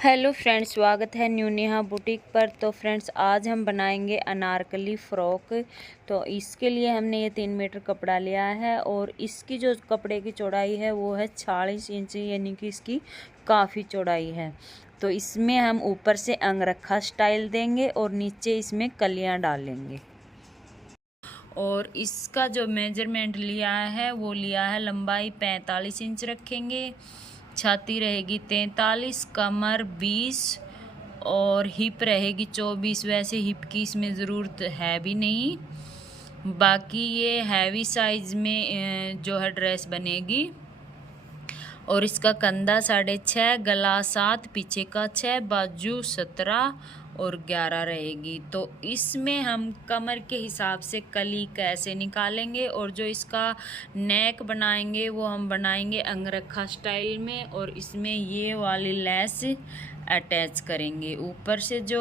Hello friends, स्वागत है new Neha boutique पर। तो फ्रेंड्स, आज हम बनाएंगे अनारकली फ़्रॉक। तो इसके लिए हमने ये 3 मीटर कपड़ा लिया है और इसकी जो कपड़े की चौड़ाई है वो है 46 इंच, यानी कि इसकी काफ़ी चौड़ाई है। तो इसमें हम ऊपर से अंगरखा स्टाइल देंगे और नीचे इसमें कलियाँ डालेंगे। और इसका जो मेजरमेंट लिया है वो लिया है, लंबाई 45 इंच रखेंगे, छाती रहेगी 43, कमर 20 और हिप रहेगी 24। वैसे हिप की इसमें ज़रूरत है भी नहीं, बाकी ये हैवी साइज में जो है ड्रेस बनेगी। और इसका कंधा 6.5, गला 7, पीछे का 6, बाजू 17 और 11 रहेगी। तो इसमें हम कमर के हिसाब से कली कैसे निकालेंगे, और जो इसका नेक बनाएंगे वो हम बनाएंगे अंगरखा स्टाइल में, और इसमें ये वाली लेस अटैच करेंगे। ऊपर से जो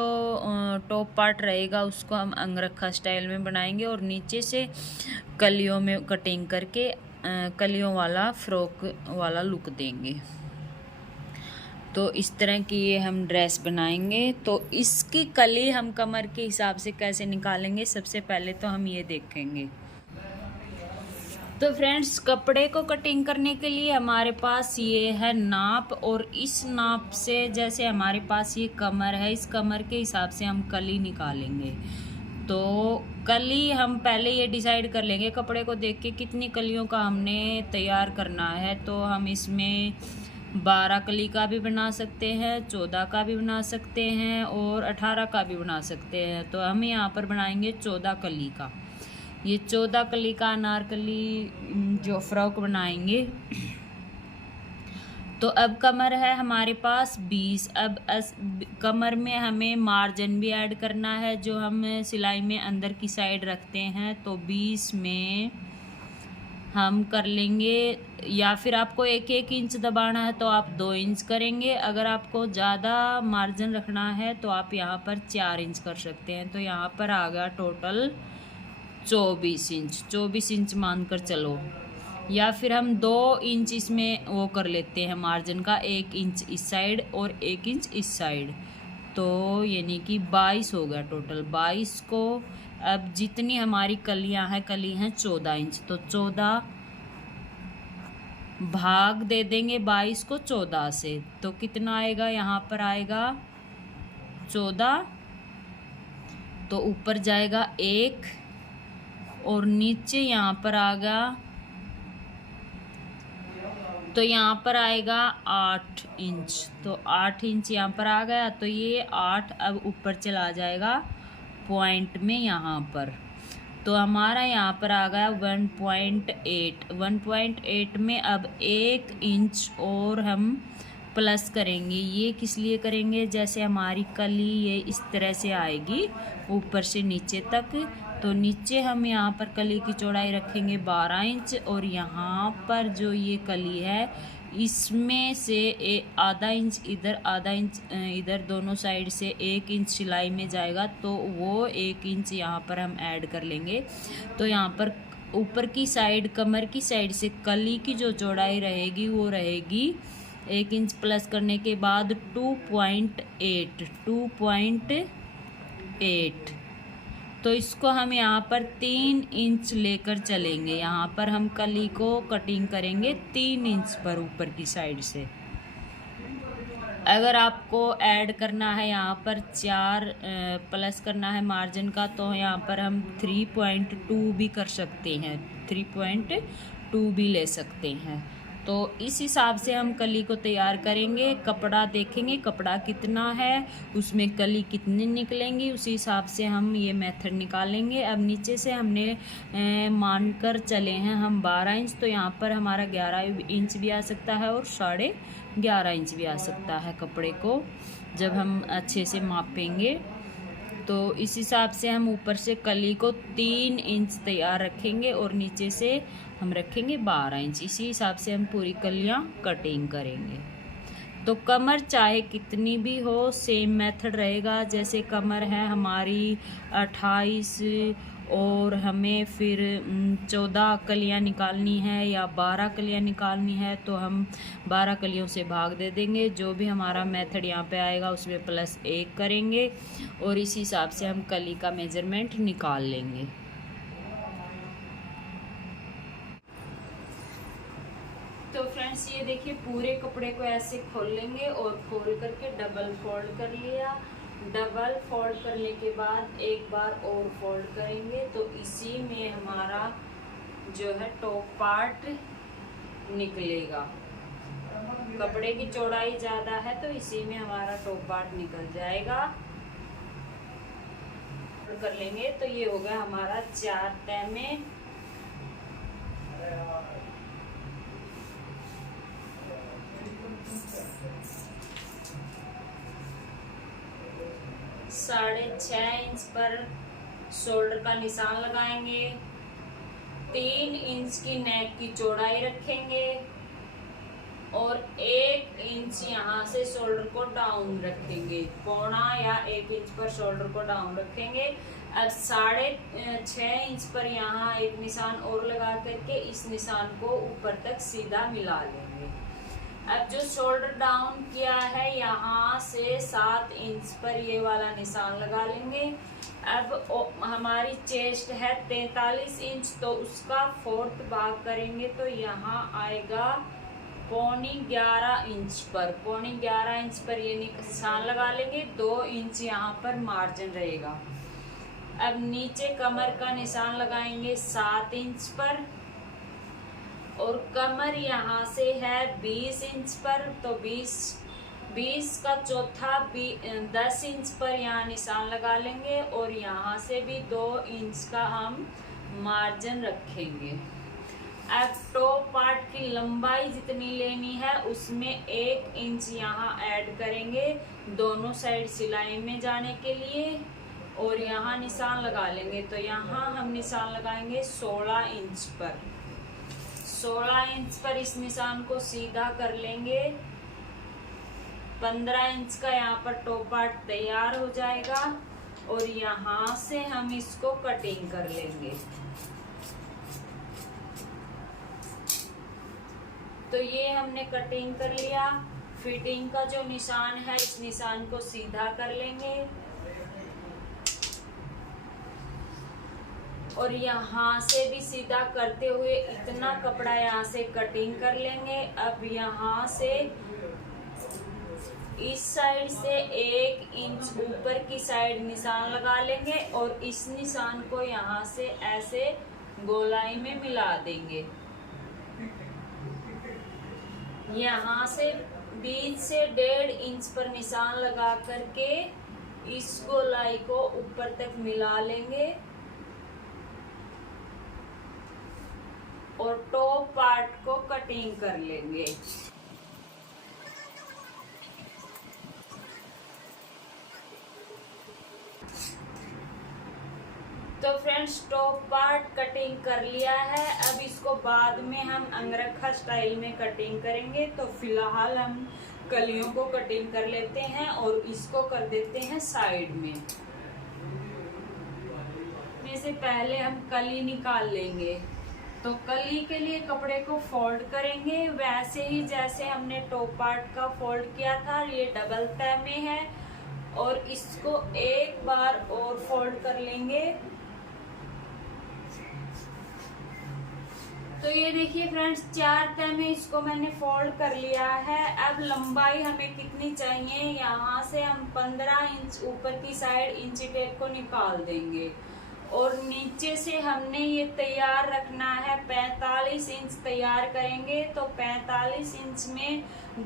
टॉप पार्ट रहेगा उसको हम अंगरखा स्टाइल में बनाएंगे और नीचे से कलियों में कटिंग करके कलियों वाला फ्रॉक वाला लुक देंगे। तो इस तरह की ये हम ड्रेस बनाएंगे। तो इसकी कली हम कमर के हिसाब से कैसे निकालेंगे, सबसे पहले तो हम ये देखेंगे। तो फ्रेंड्स, कपड़े को कटिंग करने के लिए हमारे पास ये है नाप, और इस नाप से जैसे हमारे पास ये कमर है, इस कमर के हिसाब से हम कली निकालेंगे। तो कली हम पहले ये डिसाइड कर लेंगे कपड़े को देख के कितनी कलियों का हमने तैयार करना है। तो हम इसमें 12 कली का भी बना सकते हैं, 14 का भी बना सकते हैं और 18 का भी बना सकते हैं। तो हम यहाँ पर बनाएंगे 14 कली का। ये 14 कली का अनारकली जो फ्रॉक बनाएंगे। तो अब कमर है हमारे पास 20। अब कमर में हमें मार्जिन भी ऐड करना है, जो हम सिलाई में अंदर की साइड रखते हैं। तो 20 में हम कर लेंगे, या फिर आपको 1-1 इंच दबाना है तो आप 2 इंच करेंगे। अगर आपको ज़्यादा मार्जिन रखना है तो आप यहाँ पर 4 इंच कर सकते हैं। तो यहाँ पर आ गया टोटल 24 इंच। 24 इंच मानकर चलो, या फिर हम 2 इंच इसमें वो कर लेते हैं मार्जिन का, 1 इंच इस साइड और 1 इंच इस साइड। तो यानी कि 22 हो गया टोटल। 22 को अब जितनी हमारी कलियां हैं, कली हैं 14 इंच, तो 14 भाग दे देंगे 22 को 14 से। तो कितना आएगा, यहाँ पर आएगा 14, तो ऊपर जाएगा 1 और नीचे यहाँ पर आ गया, तो यहाँ पर आएगा 8 इंच। तो 8 इंच यहाँ पर आ गया, तो ये 8 अब ऊपर चला जाएगा पॉइंट में यहाँ पर। तो हमारा यहाँ पर आ गया 1.8। 1.8 में अब 1 इंच और हम प्लस करेंगे। ये किस लिए करेंगे, जैसे हमारी कली ये इस तरह से आएगी ऊपर से नीचे तक। तो नीचे हम यहाँ पर कली की चौड़ाई रखेंगे 12 इंच, और यहाँ पर जो ये कली है इसमें से आधा इंच इधर, आधा इंच इधर, दोनों साइड से 1 इंच सिलाई में जाएगा। तो वो 1 इंच यहाँ पर हम ऐड कर लेंगे। तो यहाँ पर ऊपर की साइड, कमर की साइड से कली की जो चौड़ाई रहेगी वो रहेगी 1 इंच प्लस करने के बाद 2.8। तो इसको हम यहाँ पर 3 इंच लेकर चलेंगे। यहाँ पर हम कली को कटिंग करेंगे 3 इंच पर ऊपर की साइड से। अगर आपको ऐड करना है यहाँ पर 4 प्लस करना है मार्जिन का, तो यहाँ पर हम 3.2 भी कर सकते हैं, 3.2 भी ले सकते हैं। तो इस हिसाब से हम कली को तैयार करेंगे। कपड़ा देखेंगे कपड़ा कितना है, उसमें कली कितनी निकलेंगी, उसी हिसाब से हम ये मेथड निकालेंगे। अब नीचे से हमने मानकर चले हैं हम 12 इंच, तो यहाँ पर हमारा 11 इंच भी आ सकता है और 11.5 इंच भी आ सकता है कपड़े को, जब हम अच्छे से मापेंगे। तो इस हिसाब से हम ऊपर से कली को 3 इंच तैयार रखेंगे और नीचे से हम रखेंगे 12 इंच। इसी हिसाब से हम पूरी कलियां कटिंग करेंगे। तो कमर चाहे कितनी भी हो, सेम मेथड रहेगा। जैसे कमर है हमारी 28 और हमें फिर 14 कलियां निकालनी है या 12 कलियां निकालनी है, तो हम 12 कलियों से भाग दे देंगे। जो भी हमारा मेथड यहाँ पे आएगा उसमें +1 करेंगे और इस हिसाब से हम कली का मेजरमेंट निकाल लेंगे। तो फ्रेंड्स ये देखिए, पूरे कपड़े को ऐसे खोल लेंगे और खोल करके डबल फोल्ड कर लिया। डबल फोल्ड करने के बाद एक बार और फोल्ड करेंगे, तो इसी में हमारा जो है टॉप पार्ट निकलेगा। कपड़े की चौड़ाई ज़्यादा है तो इसी में हमारा टॉप पार्ट निकल जाएगा। कर लेंगे तो ये हो गया हमारा 4 तह में। 6.5 इंच पर शोल्डर का निशान लगाएंगे। 3 इंच की नेक की चौड़ाई रखेंगे और 1 इंच यहाँ से शोल्डर को डाउन रखेंगे। 1.25 या 1 इंच पर शोल्डर को डाउन रखेंगे। अब 6.5 इंच पर यहाँ एक निशान और लगा करके इस निशान को ऊपर तक सीधा मिला लेंगे। अब जो शोल्डर डाउन किया है यहाँ से 7 इंच पर ये वाला निशान लगा लेंगे। अब हमारी चेस्ट है 43 इंच, तो उसका 4th भाग करेंगे तो यहाँ आएगा 11.25 इंच पर। 11.25 इंच पर ये निशान लगा लेंगे। 2 इंच यहाँ पर मार्जिन रहेगा। अब नीचे कमर का निशान लगाएंगे 7 इंच पर और कमर यहाँ से है 20 इंच पर, तो 20 का चौथा 10 इंच पर यहाँ निशान लगा लेंगे और यहाँ से भी 2 इंच का हम मार्जिन रखेंगे। अब टॉप पार्ट की लंबाई जितनी लेनी है उसमें 1 इंच यहाँ ऐड करेंगे दोनों साइड सिलाई में जाने के लिए और यहाँ निशान लगा लेंगे। तो यहाँ हम निशान लगाएंगे 16 इंच पर। 16 इंच पर इस निशान को सीधा कर लेंगे। 15 इंच का यहाँ पर टॉप पार्ट तैयार हो जाएगा और यहाँ से हम इसको कटिंग कर लेंगे। तो ये हमने कटिंग कर लिया। फिटिंग का जो निशान है इस निशान को सीधा कर लेंगे और यहाँ से भी सीधा करते हुए इतना कपड़ा यहाँ से कटिंग कर लेंगे। अब यहाँ से इस साइड से 1 इंच ऊपर की साइड निशान लगा लेंगे और इस निशान को यहाँ से ऐसे गोलाई में मिला देंगे। यहाँ से बीच से 1.5 इंच पर निशान लगा करके इस गोलाई को ऊपर तक मिला लेंगे और टॉप पार्ट को कटिंग कर लेंगे। तो फ्रेंड्स टॉप पार्ट कटिंग कर लिया है। अब इसको बाद में हम अंगरखा स्टाइल में कटिंग करेंगे। तो फिलहाल हम कलियों को कटिंग कर लेते हैं और इसको कर देते हैं साइड में। इससे पहले हम कली निकाल लेंगे। तो कली के लिए कपड़े को फोल्ड करेंगे वैसे ही जैसे हमने टॉप पार्ट का फोल्ड किया था। ये डबल तह में है और इसको एक बार और फोल्ड कर लेंगे। तो ये देखिए फ्रेंड्स 4 तह में इसको मैंने फोल्ड कर लिया है। अब लंबाई हमें कितनी चाहिए, यहाँ से हम 15 इंच ऊपर की साइड इंची टेप को निकाल देंगे और नीचे से हमने ये तैयार रखना है 45 इंच तैयार करेंगे। तो 45 इंच में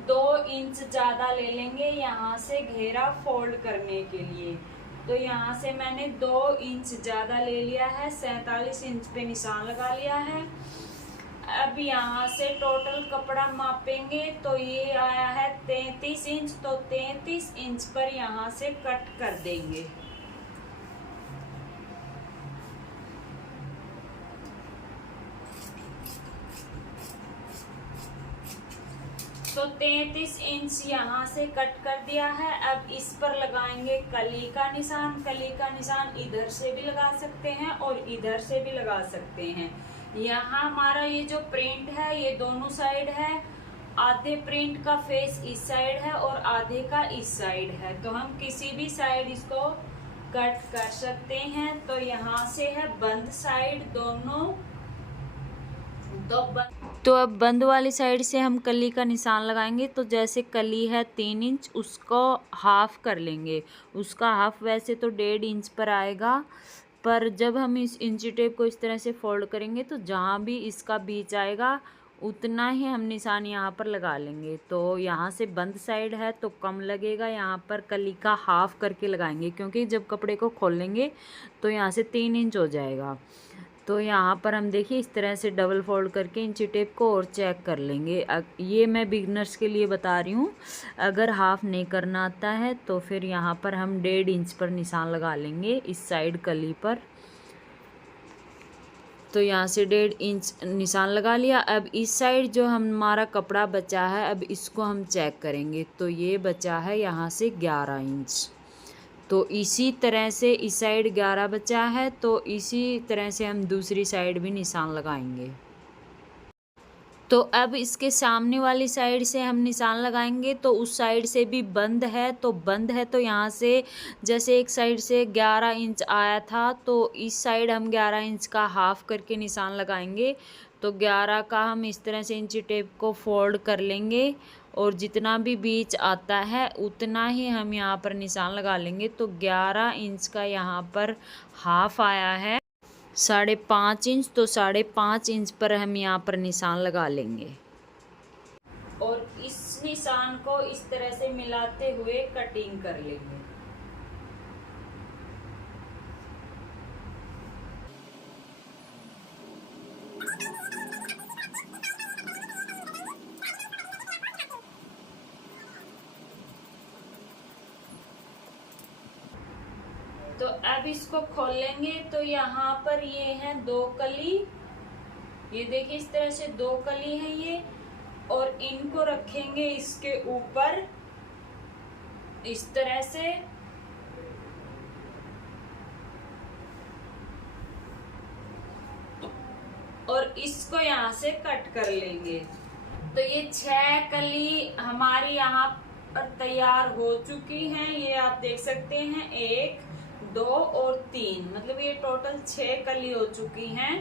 2 इंच ज़्यादा ले लेंगे यहाँ से घेरा फोल्ड करने के लिए। तो यहाँ से मैंने 2 इंच ज़्यादा ले लिया है, 47 इंच पे निशान लगा लिया है। अब यहाँ से टोटल कपड़ा मापेंगे तो ये आया है 33 इंच। तो 33 इंच पर यहाँ से कट कर देंगे। तो 33 इंच यहाँ से कट कर दिया है। अब इस पर लगाएंगे कली का निशान। कली का निशान इधर से भी लगा सकते हैं और इधर से भी लगा सकते हैं। यहाँ हमारा ये जो प्रिंट है ये दोनों साइड है। आधे प्रिंट का फेस इस साइड है और आधे का इस साइड है, तो हम किसी भी साइड इसको कट कर सकते हैं। तो यहाँ से है बंद साइड दोनों, तो अब बंद वाली साइड से हम कली का निशान लगाएंगे। तो जैसे कली है 3 इंच, उसको हाफ कर लेंगे। उसका हाफ वैसे तो 1.5 इंच पर आएगा, पर जब हम इस इंची टेप को इस तरह से फोल्ड करेंगे तो जहाँ भी इसका बीच आएगा उतना ही हम निशान यहाँ पर लगा लेंगे। तो यहाँ से बंद साइड है तो कम लगेगा, यहाँ पर कली का हाफ करके लगाएंगे, क्योंकि जब कपड़े को खोलेंगे तो यहाँ से 3 इंच हो जाएगा। तो यहाँ पर हम देखिए इस तरह से डबल फोल्ड करके इंची टेप को और चेक कर लेंगे। ये मैं बिगनर्स के लिए बता रही हूँ, अगर हाफ नहीं करना आता है तो फिर यहाँ पर हम 1.5 इंच पर निशान लगा लेंगे इस साइड कली पर। तो यहाँ से 1.5 इंच निशान लगा लिया। अब इस साइड जो हमारा कपड़ा बचा है, अब इसको हम चेक करेंगे। तो ये बचा है यहाँ से 11 इंच। तो इसी तरह से इस साइड 11 बचा है, तो इसी तरह से हम दूसरी साइड भी निशान लगाएंगे। तो अब इसके सामने वाली साइड से हम निशान लगाएंगे। तो उस साइड से भी बंद है, तो बंद है तो यहाँ से जैसे एक साइड से 11 इंच आया था, तो इस साइड हम 11 इंच का हाफ करके निशान लगाएंगे। तो 11 का हम इस तरह से इंची टेप को फोल्ड कर लेंगे और जितना भी बीच आता है उतना ही हम यहाँ पर निशान लगा लेंगे। तो 11 इंच का यहाँ पर हाफ आया है 5.5 इंच, तो 5.5 इंच पर हम यहाँ पर निशान लगा लेंगे और इस निशान को इस तरह से मिलाते हुए कटिंग कर लेंगे। तो अब इसको खोलेंगे तो यहाँ पर ये है 2 कली, ये देखिए इस तरह से 2 कली है ये, और इनको रखेंगे इसके ऊपर इस तरह से। और इसको यहाँ से कट कर लेंगे। तो ये 6 कली हमारी यहाँ पर तैयार हो चुकी हैं। ये आप देख सकते हैं 1, 2 और 3, मतलब ये टोटल 6 कली हो चुकी हैं।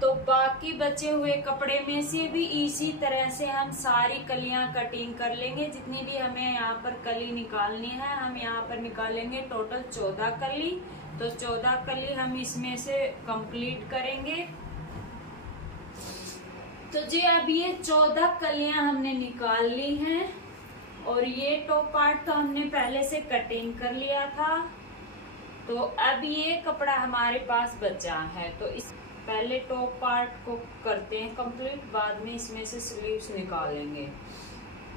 तो बाकी बचे हुए कपड़े में से भी इसी तरह से हम सारी कलियां कटिंग कर लेंगे। जितनी भी हमें यहाँ पर कली निकालनी है हम यहाँ पर निकालेंगे टोटल 14 कली। तो 14 कली हम इसमें से कंप्लीट करेंगे। तो जी अब ये 14 कलियां हमने निकाल ली हैं और ये टॉप पार्ट तो हमने पहले से कटिंग कर लिया था। तो अब ये कपड़ा हमारे पास बचा है, तो इस पहले टॉप पार्ट को करते हैं कंप्लीट, बाद में इसमें से स्लीव्स निकालेंगे।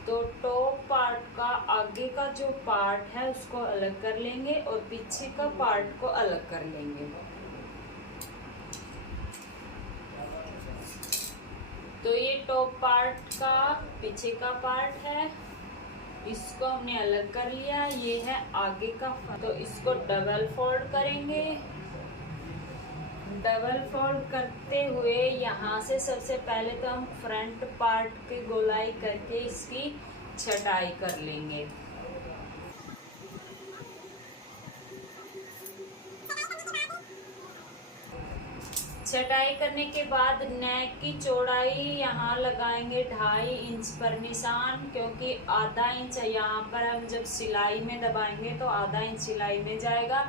तो टॉप पार्ट का आगे का जो पार्ट है उसको अलग कर लेंगे और पीछे का पार्ट को अलग कर लेंगे। तो ये टॉप पार्ट का पीछे का पार्ट है, इसको हमने अलग कर लिया। ये है आगे का, तो इसको डबल फोल्ड करेंगे। डबल फोल्ड करते हुए यहाँ से सबसे पहले तो हम फ्रंट पार्ट की गोलाई करके इसकी छटाई कर लेंगे। छटाई करने के बाद नेक की चौड़ाई यहाँ लगाएंगे 2.5 इंच पर निशान, क्योंकि आधा इंच यहाँ पर हम जब सिलाई में दबाएंगे तो आधा इंच सिलाई में जाएगा।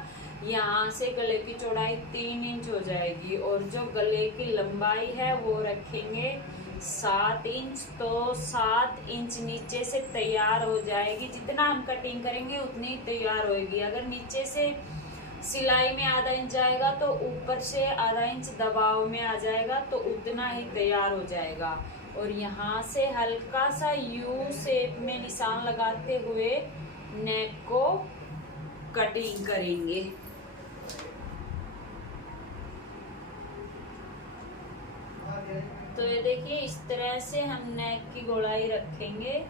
यहाँ से गले की चौड़ाई 3 इंच हो जाएगी और जो गले की लंबाई है वो रखेंगे 7 इंच। तो 7 इंच नीचे से तैयार हो जाएगी। जितना हम कटिंग करेंगे उतनी तैयार होगी। अगर नीचे से सिलाई में आधा इंच जाएगा तो ऊपर से आधा इंच दबाव में आ जाएगा, तो उतना ही तैयार हो जाएगा। और यहाँ से हल्का सा यू शेप में निशान लगाते हुए नेक को कटिंग करेंगे। तो ये देखिए इस तरह से हम नेक की गोलाई रखेंगे।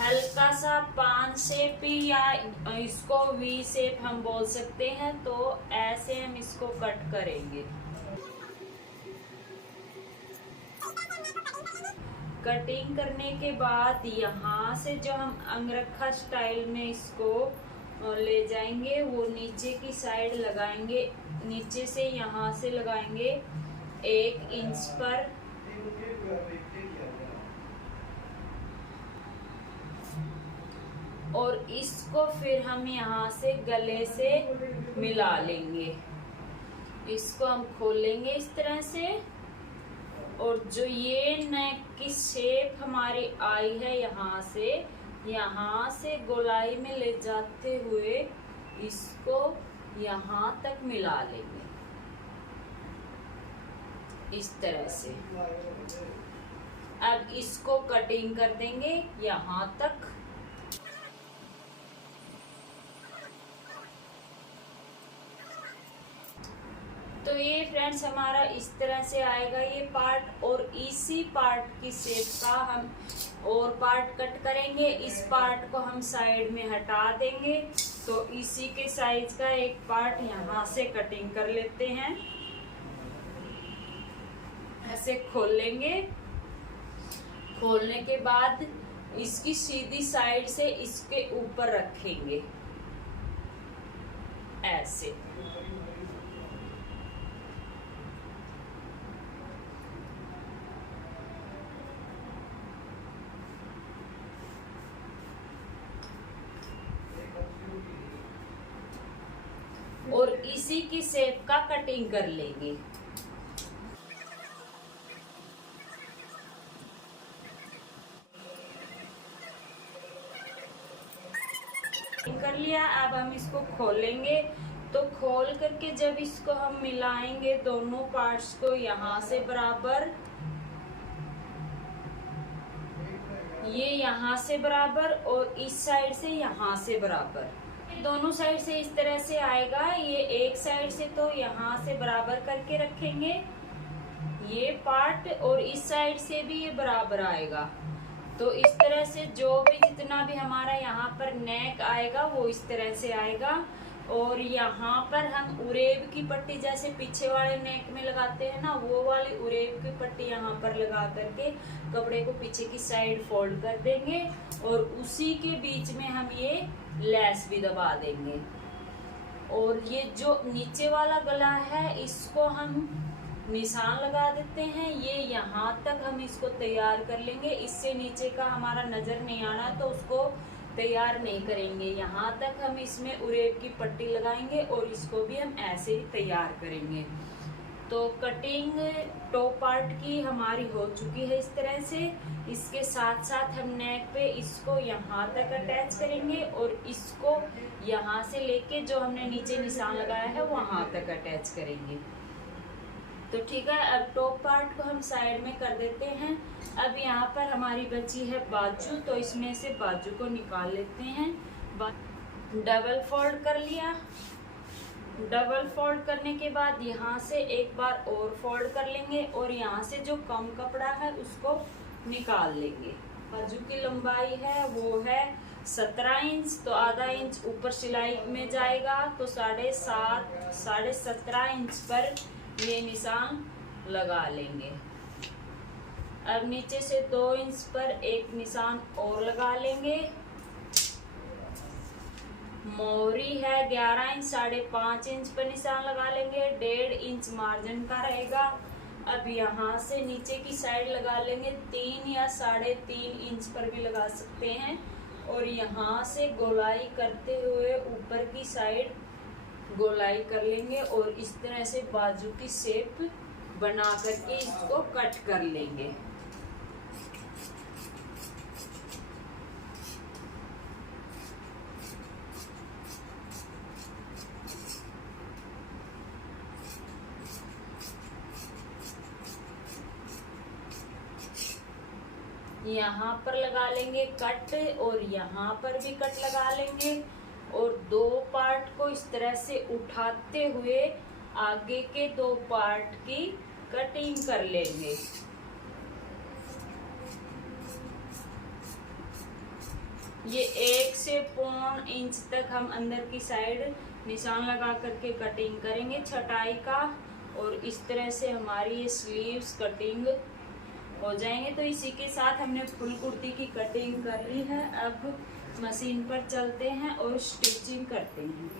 हल्का सा पान शेप या इसको वी शेप हम बोल सकते हैं। तो ऐसे हम इसको कट करेंगे। कटिंग करने के बाद यहाँ से जो हम अंगरखा स्टाइल में इसको ले जाएंगे, वो नीचे की साइड लगाएंगे। नीचे से यहाँ से लगाएंगे 1 इंच पर। और इसको फिर हम यहाँ से गले से मिला लेंगे। इसको हम खोलेंगे इस तरह से। और जो ये नेक की शेप हमारी आई है, यहाँ से गोलाई में ले जाते हुए इसको यहाँ तक मिला लेंगे इस तरह से। अब इसको कटिंग कर देंगे यहाँ तक। तो ये फ्रेंड्स हमारा इस तरह से आएगा ये पार्ट। और इसी पार्ट की शेप का हम और पार्ट कट करेंगे। इस पार्ट को हम साइड में हटा देंगे। तो इसी के साइज का एक पार्ट यहाँ से कटिंग कर लेते हैं। ऐसे खोल लेंगे। खोलने के बाद इसकी सीधी साइड से इसके ऊपर रखेंगे ऐसे। और इसी की शेप का कटिंग कर लेंगे। कर लिया। अब हम इसको खोलेंगे। तो खोल करके जब इसको हम मिलाएंगे दोनों पार्ट्स को, यहाँ से बराबर, ये यहाँ से बराबर और इस साइड से यहाँ से बराबर, दोनों साइड से इस तरह से आएगा। ये एक साइड से तो यहाँ से बराबर करके रखेंगे ये पार्ट, और इस साइड से भी ये बराबर आएगा। तो इस तरह से जो भी जितना भी हमारा यहाँ पर नेक आएगा वो इस तरह से आएगा। और यहाँ पर हम उरेब की पट्टी जैसे पीछे वाले नेक में लगाते हैं ना, वो वाली उरेब की पट्टी यहाँ पर लगा करके कपड़े को पीछे की साइड फोल्ड कर देंगे। और उसी के बीच में हम ये लेस भी दबा देंगे। और ये जो नीचे वाला गला है इसको हम निशान लगा देते हैं। ये यहाँ तक हम इसको तैयार कर लेंगे। इससे नीचे का हमारा नजर नहीं आना तो उसको तैयार नहीं करेंगे। यहाँ तक हम इसमें उरेब की पट्टी लगाएंगे और इसको भी हम ऐसे ही तैयार करेंगे। तो कटिंग टॉप पार्ट की हमारी हो चुकी है इस तरह से। इसके साथ साथ हम नेक पे इसको यहाँ तक अटैच करेंगे और इसको यहाँ से लेके जो हमने नीचे निशान लगाया है वहां तक अटैच करेंगे। तो ठीक है, अब टॉप पार्ट को हम साइड में कर देते हैं। अब यहाँ पर हमारी बची है बाजू, तो इसमें से बाजू को निकाल लेते हैं। डबल फोल्ड कर लिया। डबल फोल्ड करने के बाद यहाँ से एक बार और फोल्ड कर लेंगे और यहाँ से जो कम कपड़ा है उसको निकाल लेंगे। बाजू की लंबाई है वो है 17 इंच, तो आधा इंच ऊपर सिलाई में जाएगा। तो 17.5 इंच पर ये निशान लगा लेंगे। अब नीचे से 2 इंच पर एक निशान और लगा लेंगे। मोहरी है 11 इंच, 5.5 इंच पर निशान लगा लेंगे। 1.5 इंच मार्जिन का रहेगा। अब यहाँ से नीचे की साइड लगा लेंगे 3 या 3.5 इंच पर भी लगा सकते हैं। और यहाँ से गोलाई करते हुए ऊपर की साइड गोलाई कर लेंगे और इस तरह से बाजू की शेप बना करके इसको कट कर लेंगे। यहाँ पर लगा लेंगे कट और यहाँ पर भी कट लगा लेंगे। और 2 पार्ट को इस तरह से उठाते हुए आगे के 2 पार्ट की कटिंग कर लेंगे। ये 1 से 1.25 इंच तक हम अंदर की साइड निशान लगा करके कटिंग करेंगे छटाई का, और इस तरह से हमारी ये स्लीव्स कटिंग हो जाएंगे। तो इसी के साथ हमने फुल कुर्ती की कटिंग कर ली है। अब मशीन पर चलते हैं और स्टिचिंग करते हैं।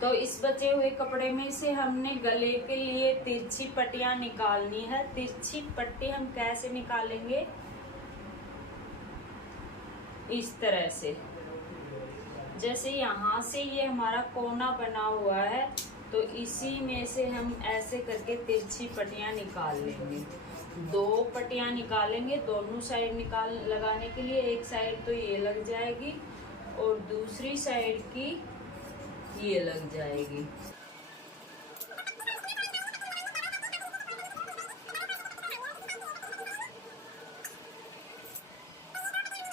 तो इस बचे हुए कपड़े में से हमने गले के लिए तिरछी पट्टियां निकालनी है। तिरछी पट्टी हम कैसे निकालेंगे, इस तरह से, जैसे यहाँ से ये हमारा कोना बना हुआ है, तो इसी में से हम ऐसे करके तिरछी पट्टियां निकाल लेंगे। 2 पट्टियां निकालेंगे दोनों साइड लगाने के लिए। एक साइड तो ये लग जाएगी और दूसरी साइड की ये लग जाएगी।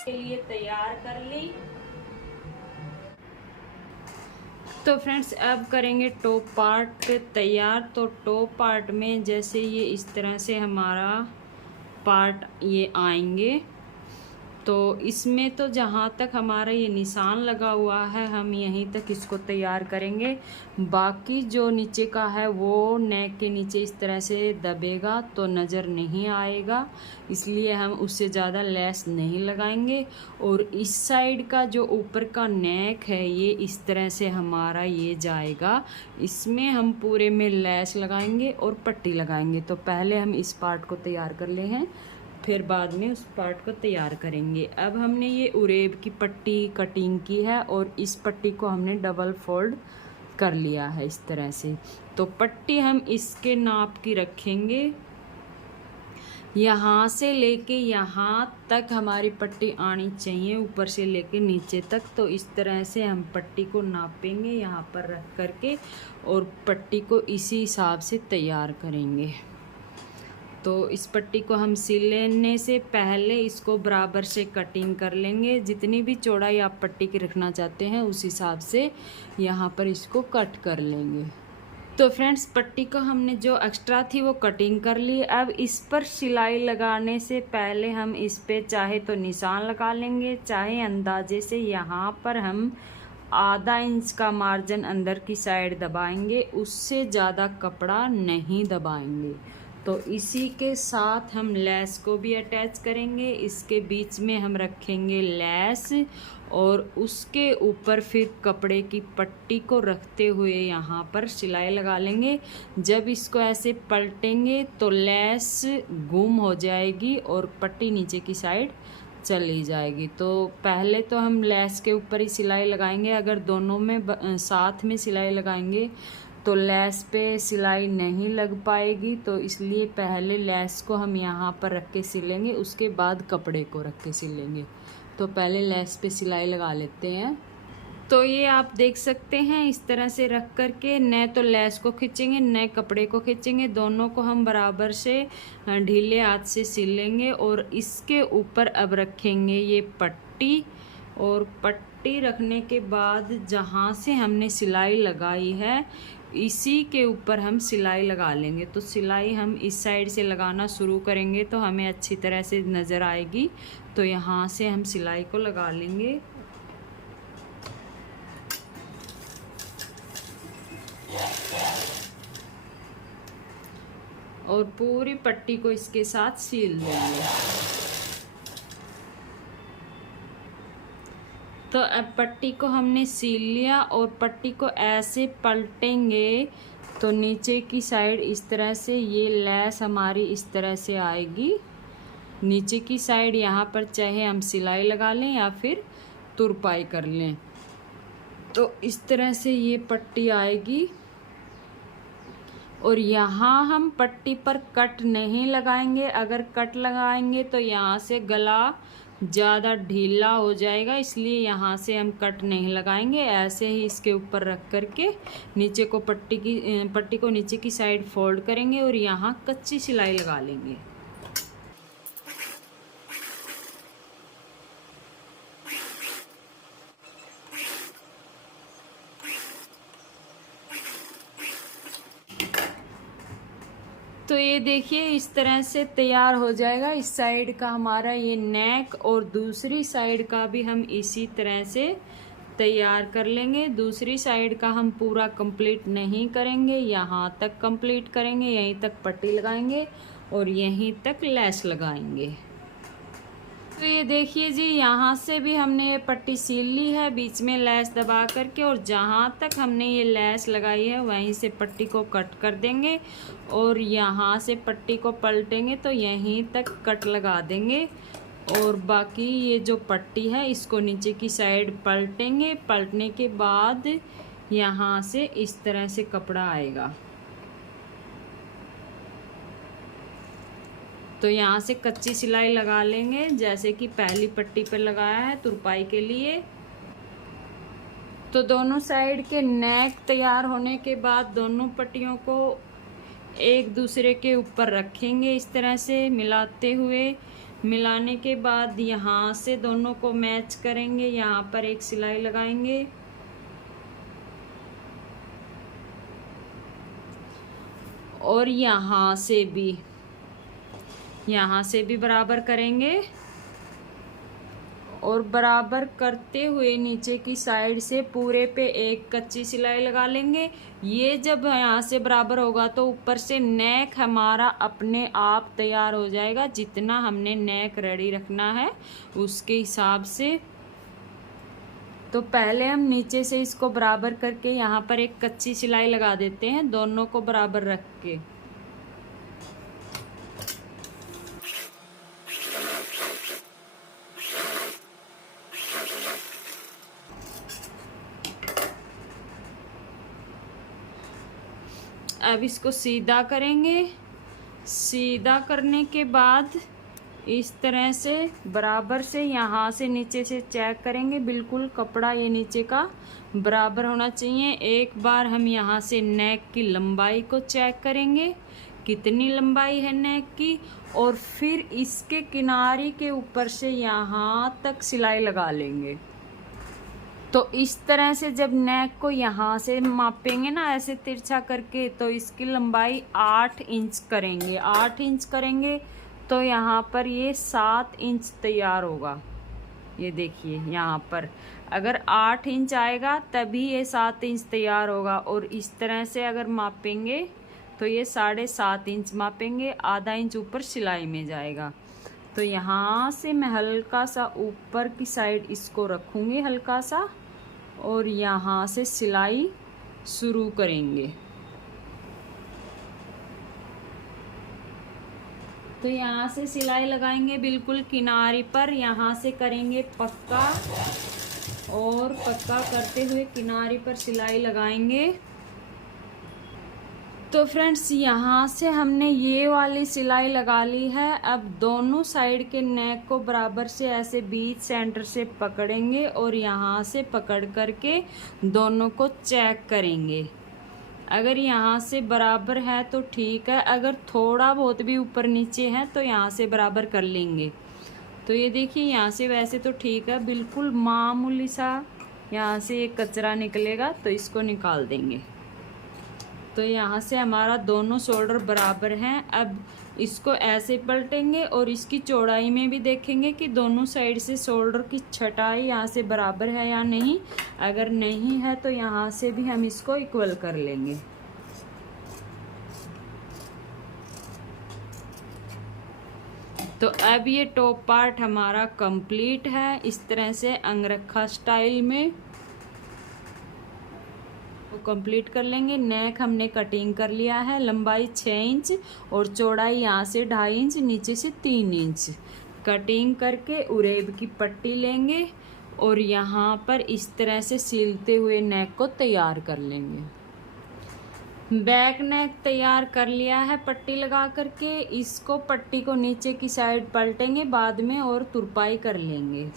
के लिए तैयार कर ली। तो फ्रेंड्स अब करेंगे टॉप पार्ट तैयार। तो टॉप पार्ट में जैसे ये इस तरह से हमारा पार्ट ये आएंगे, तो इसमें तो जहाँ तक हमारा ये निशान लगा हुआ है हम यहीं तक इसको तैयार करेंगे। बाकी जो नीचे का है वो नेक के नीचे इस तरह से दबेगा तो नज़र नहीं आएगा, इसलिए हम उससे ज़्यादा लेस नहीं लगाएंगे। और इस साइड का जो ऊपर का नेक है ये इस तरह से हमारा ये जाएगा, इसमें हम पूरे में लेस लगाएंगे और पट्टी लगाएंगे। तो पहले हम इस पार्ट को तैयार कर ले हैं, फिर बाद में उस पार्ट को तैयार करेंगे। अब हमने ये उरेब की पट्टी कटिंग की है और इस पट्टी को हमने डबल फोल्ड कर लिया है इस तरह से। तो पट्टी हम इसके नाप की रखेंगे, यहाँ से लेके यहाँ तक हमारी पट्टी आनी चाहिए, ऊपर से लेके नीचे तक। तो इस तरह से हम पट्टी को नापेंगे यहाँ पर रख करके और पट्टी को इसी हिसाब से तैयार करेंगे। तो इस पट्टी को हम सिलने से पहले इसको बराबर से कटिंग कर लेंगे। जितनी भी चौड़ाई आप पट्टी की रखना चाहते हैं उस हिसाब से यहाँ पर इसको कट कर लेंगे। तो फ्रेंड्स पट्टी को हमने जो एक्स्ट्रा थी वो कटिंग कर ली। अब इस पर सिलाई लगाने से पहले हम इस पे चाहे तो निशान लगा लेंगे, चाहे अंदाजे से यहाँ पर हम आधा इंच का मार्जिन अंदर की साइड दबाएंगे, उससे ज़्यादा कपड़ा नहीं दबाएंगे। तो इसी के साथ हम लेस को भी अटैच करेंगे। इसके बीच में हम रखेंगे लेस और उसके ऊपर फिर कपड़े की पट्टी को रखते हुए यहाँ पर सिलाई लगा लेंगे। जब इसको ऐसे पलटेंगे तो लेस गुम हो जाएगी और पट्टी नीचे की साइड चली जाएगी। तो पहले तो हम लेस के ऊपर ही सिलाई लगाएंगे। अगर दोनों में साथ में सिलाई लगाएंगे तो लेस पे सिलाई नहीं लग पाएगी, तो इसलिए पहले लेस को हम यहाँ पर रख के सिलेंगे, उसके बाद कपड़े को रख के सिलेंगे। तो पहले लेस पे सिलाई लगा लेते हैं। तो ये आप देख सकते हैं इस तरह से रख करके न तो लेस को खींचेंगे न कपड़े को खींचेंगे, दोनों को हम बराबर से ढीले हाथ से सिल लेंगे। और इसके ऊपर अब रखेंगे ये पट्टी, और पट्टी रखने के बाद जहाँ से हमने सिलाई लगाई है इसी के ऊपर हम सिलाई लगा लेंगे। तो सिलाई हम इस साइड से लगाना शुरू करेंगे तो हमें अच्छी तरह से नज़र आएगी। तो यहाँ से हम सिलाई को लगा लेंगे। और पूरी पट्टी को इसके साथ सिल देंगे। तो अब पट्टी को हमने सिल लिया और पट्टी को ऐसे पलटेंगे तो नीचे की साइड इस तरह से ये लेस हमारी इस तरह से आएगी। नीचे की साइड यहाँ पर चाहे हम सिलाई लगा लें या फिर तुरपाई कर लें। तो इस तरह से ये पट्टी आएगी। और यहाँ हम पट्टी पर कट नहीं लगाएंगे, अगर कट लगाएंगे तो यहाँ से गला ज़्यादा ढीला हो जाएगा, इसलिए यहाँ से हम कट नहीं लगाएंगे। ऐसे ही इसके ऊपर रख करके नीचे को पट्टी को नीचे की साइड फोल्ड करेंगे और यहाँ कच्ची सिलाई लगा लेंगे। तो ये देखिए इस तरह से तैयार हो जाएगा। इस साइड का हमारा ये नेक और दूसरी साइड का भी हम इसी तरह से तैयार कर लेंगे। दूसरी साइड का हम पूरा कंप्लीट नहीं करेंगे, यहाँ तक कंप्लीट करेंगे, यहीं तक पट्टी लगाएंगे और यहीं तक लेस लगाएंगे। तो ये देखिए जी, यहाँ से भी हमने ये पट्टी सील ली है बीच में लेस दबा करके, और जहाँ तक हमने ये लेस लगाई है वहीं से पट्टी को कट कर देंगे और यहाँ से पट्टी को पलटेंगे तो यहीं तक कट लगा देंगे। और बाकी ये जो पट्टी है इसको नीचे की साइड पलटेंगे। पलटने के बाद यहाँ से इस तरह से कपड़ा आएगा। तो यहाँ से कच्ची सिलाई लगा लेंगे जैसे कि पहली पट्टी पर लगाया है तुरपाई के लिए। तो दोनों साइड के नेक तैयार होने के बाद दोनों पट्टियों को एक दूसरे के ऊपर रखेंगे इस तरह से मिलाते हुए। मिलाने के बाद यहाँ से दोनों को मैच करेंगे, यहाँ पर एक सिलाई लगाएंगे और यहाँ से भी बराबर करेंगे और बराबर करते हुए नीचे की साइड से पूरे पे एक कच्ची सिलाई लगा लेंगे। ये जब यहाँ से बराबर होगा तो ऊपर से नेक हमारा अपने आप तैयार हो जाएगा। जितना हमने नेक रेडी रखना है उसके हिसाब से। तो पहले हम नीचे से इसको बराबर करके यहाँ पर एक कच्ची सिलाई लगा देते हैं, दोनों को बराबर रख के। अब इसको सीधा करेंगे। सीधा करने के बाद इस तरह से बराबर से यहाँ से नीचे से चेक करेंगे, बिल्कुल कपड़ा ये नीचे का बराबर होना चाहिए। एक बार हम यहाँ से नेक की लंबाई को चेक करेंगे, कितनी लंबाई है नेक की, और फिर इसके किनारे के ऊपर से यहाँ तक सिलाई लगा लेंगे। तो इस तरह से जब नेक को यहाँ से मापेंगे ना ऐसे तिरछा करके, तो इसकी लंबाई 8 इंच करेंगे। 8 इंच करेंगे तो यहाँ पर ये 7 इंच तैयार होगा। ये देखिए यहाँ पर अगर 8 इंच आएगा तभी ये 7 इंच तैयार होगा। और इस तरह से अगर मापेंगे तो ये 7.5 इंच मापेंगे, आधा इंच ऊपर सिलाई में जाएगा। तो यहाँ से मैं हल्का सा ऊपर की साइड इसको रखूँगी हल्का सा, और यहाँ से सिलाई शुरू करेंगे। तो यहाँ से सिलाई लगाएंगे बिल्कुल किनारे पर, यहाँ से करेंगे पक्का और पक्का करते हुए किनारे पर सिलाई लगाएंगे। तो फ्रेंड्स यहाँ से हमने ये वाली सिलाई लगा ली है। अब दोनों साइड के नेक को बराबर से ऐसे बीच सेंटर से पकड़ेंगे और यहाँ से पकड़ करके दोनों को चेक करेंगे। अगर यहाँ से बराबर है तो ठीक है, अगर थोड़ा बहुत भी ऊपर नीचे है तो यहाँ से बराबर कर लेंगे। तो ये देखिए यहाँ से वैसे तो ठीक है, बिल्कुल मामूली सा यहाँ से एक कचरा निकलेगा तो इसको निकाल देंगे। तो यहाँ से हमारा दोनों शोल्डर बराबर हैं। अब इसको ऐसे पलटेंगे और इसकी चौड़ाई में भी देखेंगे कि दोनों साइड से शोल्डर की छटाई यहाँ से बराबर है या नहीं। अगर नहीं है तो यहाँ से भी हम इसको इक्वल कर लेंगे। तो अब ये टॉप पार्ट हमारा कंप्लीट है इस तरह से अंगरखा स्टाइल में। कंप्लीट कर लेंगे। नेक हमने कटिंग कर लिया है, लंबाई 6 इंच और चौड़ाई यहाँ से 2.5 इंच, नीचे से 3 इंच कटिंग करके उरेब की पट्टी लेंगे और यहाँ पर इस तरह से सिलते हुए नेक को तैयार कर लेंगे। बैक नेक तैयार कर लिया है पट्टी लगा करके। इसको पट्टी को नीचे की साइड पलटेंगे बाद में और तुरपाई कर लेंगे।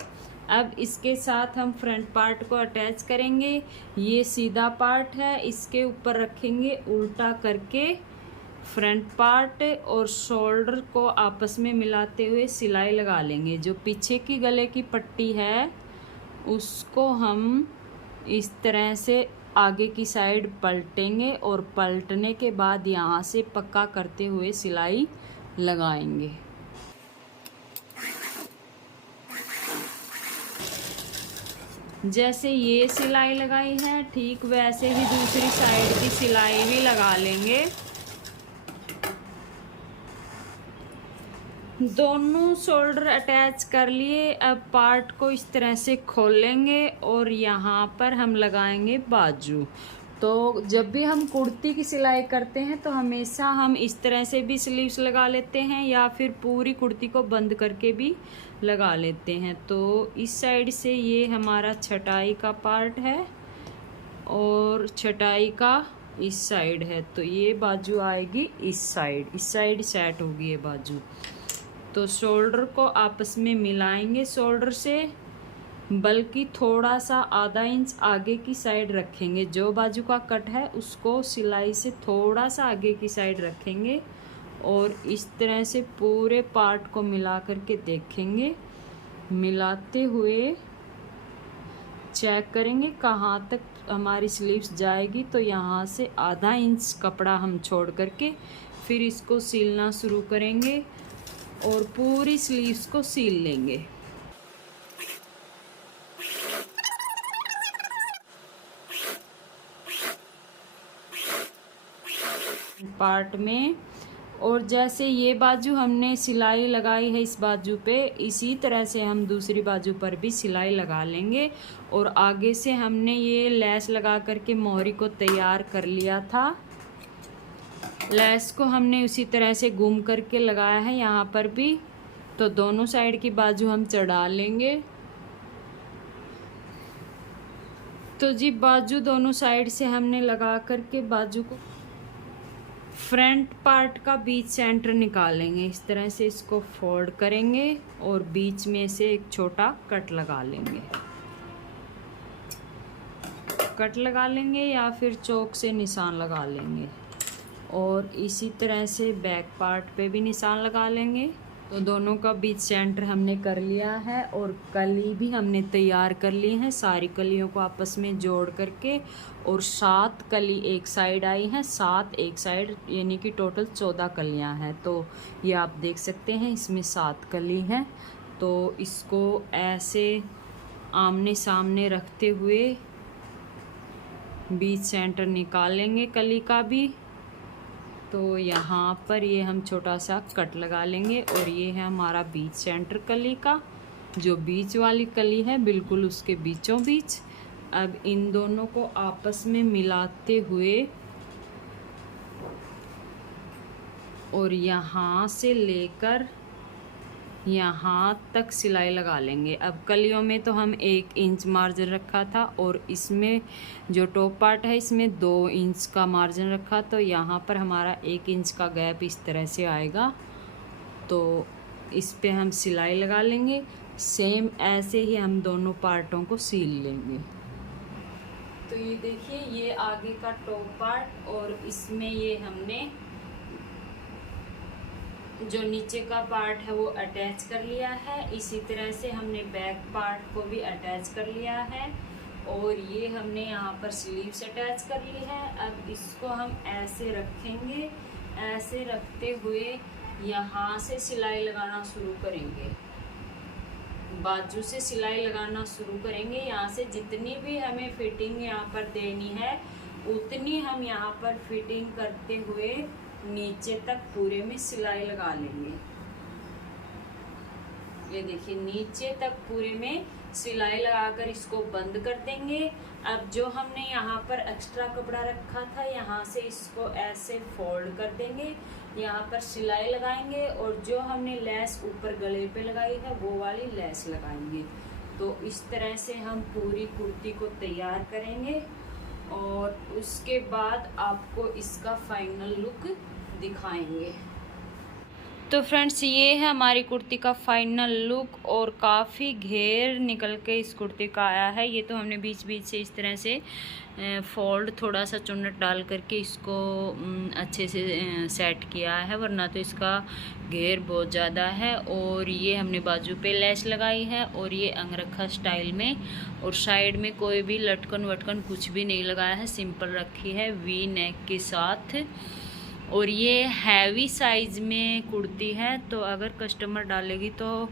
अब इसके साथ हम फ्रंट पार्ट को अटैच करेंगे। ये सीधा पार्ट है, इसके ऊपर रखेंगे उल्टा करके फ्रंट पार्ट और शोल्डर को आपस में मिलाते हुए सिलाई लगा लेंगे। जो पीछे की गले की पट्टी है उसको हम इस तरह से आगे की साइड पलटेंगे और पलटने के बाद यहाँ से पक्का करते हुए सिलाई लगाएंगे। जैसे ये सिलाई लगाई है ठीक वैसे ही दूसरी साइड की सिलाई भी लगा लेंगे। दोनों शोल्डर अटैच कर लिए। अब पार्ट को इस तरह से खोल लेंगे और यहाँ पर हम लगाएंगे बाजू। तो जब भी हम कुर्ती की सिलाई करते हैं तो हमेशा हम इस तरह से भी स्लीव्स लगा लेते हैं या फिर पूरी कुर्ती को बंद करके भी लगा लेते हैं। तो इस साइड से ये हमारा छटाई का पार्ट है और छटाई का इस साइड है। तो ये बाजू आएगी इस साइड सेट होगी ये बाजू। तो शोल्डर को आपस में मिलाएंगे शोल्डर से, बल्कि थोड़ा सा आधा इंच आगे की साइड रखेंगे। जो बाजू का कट है उसको सिलाई से थोड़ा सा आगे की साइड रखेंगे और इस तरह से पूरे पार्ट को मिला करके देखेंगे। मिलाते हुए चेक करेंगे कहाँ तक हमारी स्लीव्स जाएगी। तो यहाँ से आधा इंच कपड़ा हम छोड़ करके फिर इसको सिलना शुरू करेंगे और पूरी स्लीव्स को सिल लेंगे। पार्ट में और जैसे ये बाजू हमने सिलाई लगाई है इस बाजू पे, इसी तरह से हम दूसरी बाजू पर भी सिलाई लगा लेंगे। और आगे से हमने ये लेस लगा करके मोहरी को तैयार कर लिया था। लेस को हमने उसी तरह से घूम करके लगाया है यहाँ पर भी। तो दोनों साइड की बाजू हम चढ़ा लेंगे। तो जी बाजू दोनों साइड से हमने लगा करके बाजू को फ्रंट पार्ट का बीच सेंटर निकालेंगे। इस तरह से इसको फोल्ड करेंगे और बीच में से एक छोटा कट लगा लेंगे। कट लगा लेंगे या फिर चौक से निशान लगा लेंगे और इसी तरह से बैक पार्ट पे भी निशान लगा लेंगे। तो दोनों का बीच सेंटर हमने कर लिया है और कली भी हमने तैयार कर ली है। सारी कलियों को आपस में जोड़ करके और 7 कली एक साइड आई हैं, 7 एक साइड, यानी कि टोटल 14 कलियां हैं। तो ये आप देख सकते हैं इसमें 7 कली हैं। तो इसको ऐसे आमने सामने रखते हुए बीच सेंटर निकालेंगे कली का भी। तो यहाँ पर ये हम छोटा सा कट लगा लेंगे और ये है हमारा बीच सेंटर कली का। जो बीच वाली कली है बिल्कुल उसके बीचों बीच। अब इन दोनों को आपस में मिलाते हुए और यहाँ से लेकर यहाँ तक सिलाई लगा लेंगे। अब कलियों में तो हम 1 इंच मार्जिन रखा था और इसमें जो टॉप पार्ट है इसमें 2 इंच का मार्जिन रखा। तो यहाँ पर हमारा 1 इंच का गैप इस तरह से आएगा। तो इस पे हम सिलाई लगा लेंगे। सेम ऐसे ही हम दोनों पार्टों को सील लेंगे। तो ये देखिए ये आगे का टॉप पार्ट और इसमें ये हमने जो नीचे का पार्ट है वो अटैच कर लिया है। इसी तरह से हमने बैक पार्ट को भी अटैच कर लिया है और ये हमने यहाँ पर स्लीव्स अटैच कर ली है। अब इसको हम ऐसे रखेंगे। ऐसे रखते हुए यहाँ से सिलाई लगाना शुरू करेंगे। बाजू से सिलाई लगाना शुरू करेंगे। यहाँ से जितनी भी हमें फिटिंग यहाँ पर देनी है उतनी हम यहाँ पर फिटिंग करते हुए नीचे तक पूरे में सिलाई लगा लेंगे। ये देखिए नीचे तक पूरे में सिलाई लगाकर इसको बंद कर देंगे। अब जो हमने यहाँ पर एक्स्ट्रा कपड़ा रखा था यहाँ से इसको ऐसे फोल्ड कर देंगे। यहाँ पर सिलाई लगाएंगे और जो हमने लेस ऊपर गले पे लगाई है वो वाली लेस लगाएंगे। तो इस तरह से हम पूरी कुर्ती को तैयार करेंगे और उसके बाद आपको इसका फाइनल लुक दिखाएंगे। तो फ्रेंड्स ये है हमारी कुर्ती का फाइनल लुक और काफ़ी घेर निकल के इस कुर्ती का आया है। ये तो हमने बीच बीच से इस तरह से फोल्ड थोड़ा सा चुन्नट डाल करके इसको अच्छे से सेट किया है, वरना तो इसका घेर बहुत ज़्यादा है। और ये हमने बाजू पे लेस लगाई है और ये अंगरखा स्टाइल में, और साइड में कोई भी लटकन वटकन कुछ भी नहीं लगाया है, सिंपल रखी है वी नेक के साथ। और ये हैवी साइज़ में कुर्ती है, तो अगर कस्टमर डालेगी तो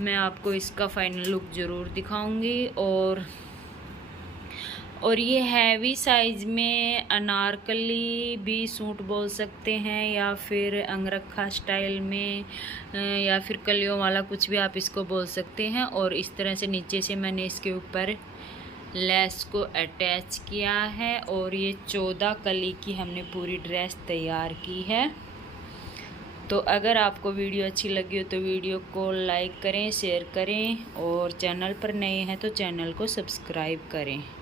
मैं आपको इसका फाइनल लुक ज़रूर दिखाऊंगी। और ये हैवी साइज़ में अनारकली भी सूट बोल सकते हैं, या फिर अंगरखा स्टाइल में, या फिर कलियों वाला, कुछ भी आप इसको बोल सकते हैं। और इस तरह से नीचे से मैंने इसके ऊपर लेस को अटैच किया है और ये 14 कली की हमने पूरी ड्रेस तैयार की है। तो अगर आपको वीडियो अच्छी लगी हो तो वीडियो को लाइक करें, शेयर करें, और चैनल पर नए हैं तो चैनल को सब्सक्राइब करें।